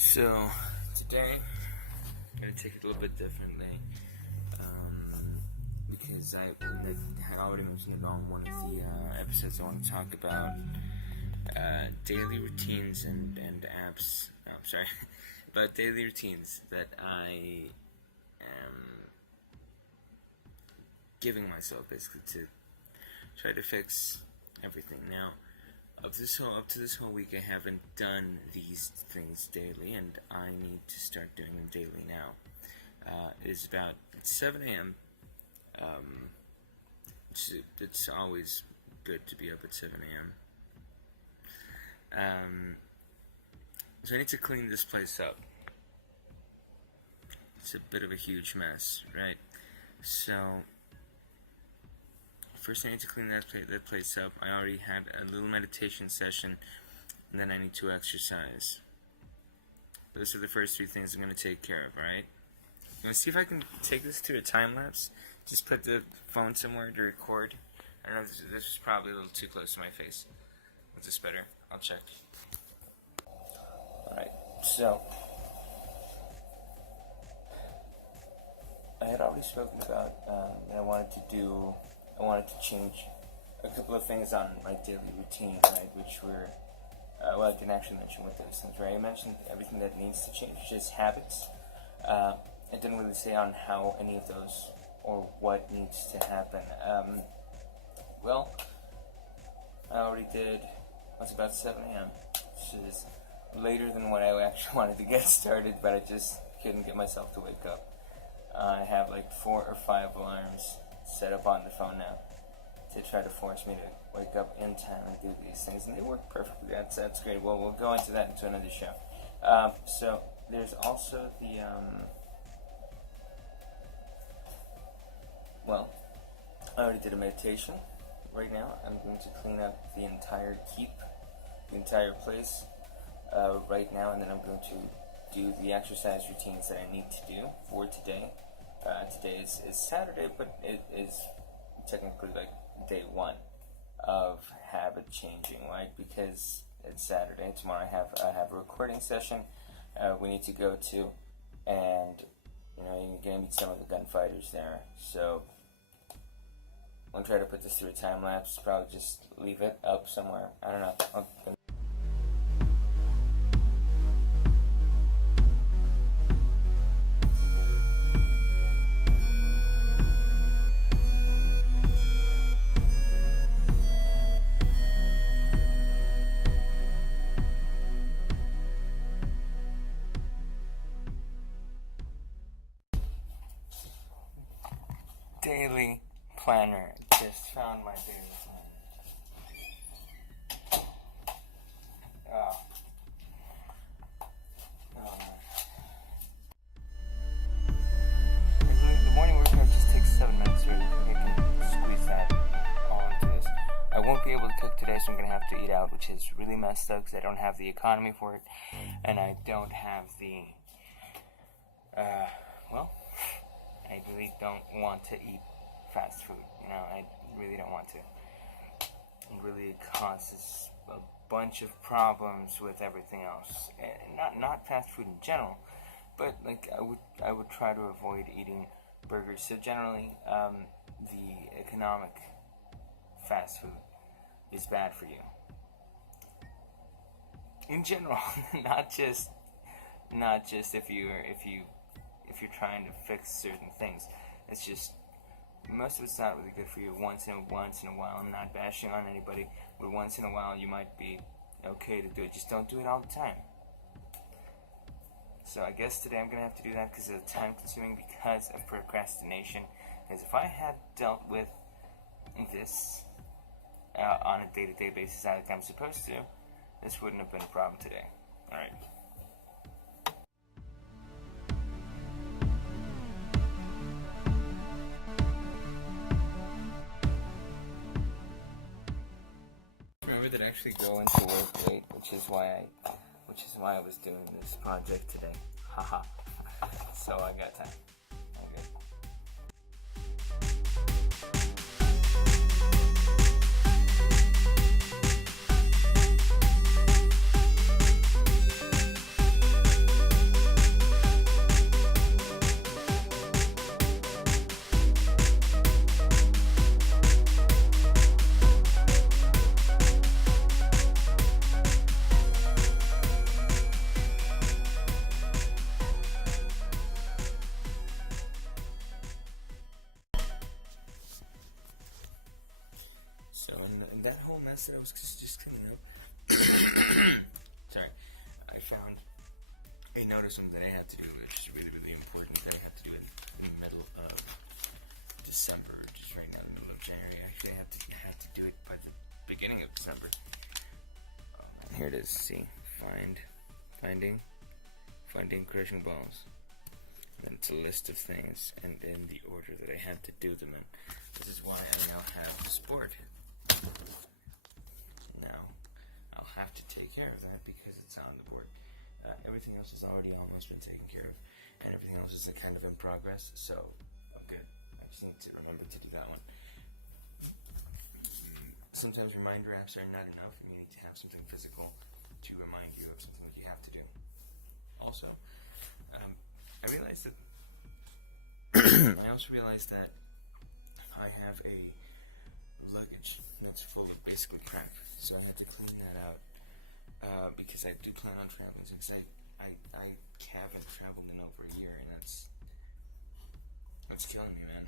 So today I'm gonna take it a little bit differently because I already mentioned it on one of the episodes. I want to talk about daily routines and apps. No, I'm sorry, about daily routines that I am giving myself basically to try to fix everything. Now, up to this whole week, I haven't done these things daily, and I need to start doing them daily now. It's about 7 a.m. It's always good to be up at 7 a.m. So I need to clean this place up. It's a bit of a huge mess, right? So first I need to clean that place up. I already had a little meditation session, and then I need to exercise. Those are the first three things I'm going to take care of, right? I'm going to see if I can take this to a time lapse. Just put the phone somewhere to record. I don't know, this is probably a little too close to my face. Is this better? I'll check. Alright, so I had already spoken about that I wanted to change a couple of things on my daily routine, right, which were, well, I didn't actually mention what those things were. I mentioned everything that needs to change, just habits. I didn't really say on how any of those or what needs to happen. Well, I already did. It's about 7 a.m., which is later than what I actually wanted to get started, but I just couldn't get myself to wake up. I have like 4 or 5 alarms set up on the phone now to try to force me to wake up in time and do these things, and they work perfectly. That's great. Well, we'll go into that into another show. So there's also the well, I already did a meditation. Right now I'm going to clean up the entire keep, the entire place right now, and then I'm going to do the exercise routines that I need to do for today. Today is Saturday, but it is technically like day 1 of habit changing, right? Because it's Saturday. Tomorrow I have a recording session we need to go to, and you're gonna meet some of the gunfighters there. So I'm gonna try to put this through a time lapse. Probably just leave it up somewhere. I don't know. Daily planner. Just found my daily planner. The morning workout just takes 7 minutes, or I can squeeze that all into this. I won't be able to cook today, so I'm going to have to eat out, which is really messed up because I don't have the economy for it, and I don't have the, I really don't want to eat fast food. I really don't want to. It really causes a bunch of problems with everything else. Not fast food in general, but like I would try to avoid eating burgers. So generally, the economic fast food is bad for you. In general, not just if you're trying to fix certain things. It's just most of it's not really good for you. Once in a while, I'm not bashing on anybody, but once in a while you might be okay to do it. Just don't do it all the time. So I guess today I'm gonna have to do that because it's time consuming because of procrastination. Because if I had dealt with this on a day-to-day basis like I'm supposed to, this wouldn't have been a problem today. Alright. That actually go into work late, which is why I was doing this project today. Haha. So I got time. Okay. class that I was just cleaning up, sorry, I found a notice that I had to do, which is really, really important, that I have to do it in the middle of December, just right now in the middle of January. Actually, I had to do it by the beginning of December. Here it is, see, finding crushing balls. And then it's a list of things, and in the order that I had to do them in. This is why I now have this board. Now, I'll have to take care of that because it's on the board. Everything else has already almost been taken care of, and everything else is kind of in progress, so I'm good. I just need to remember to do that one. Sometimes reminder apps are not enough. You need to have something physical to remind you of something that you have to do. Also, I realized that I also realized that I have a luggage that's full of basically crap, so I had to clean that out because I do plan on traveling since I haven't traveled in over a year, and that's killing me, man.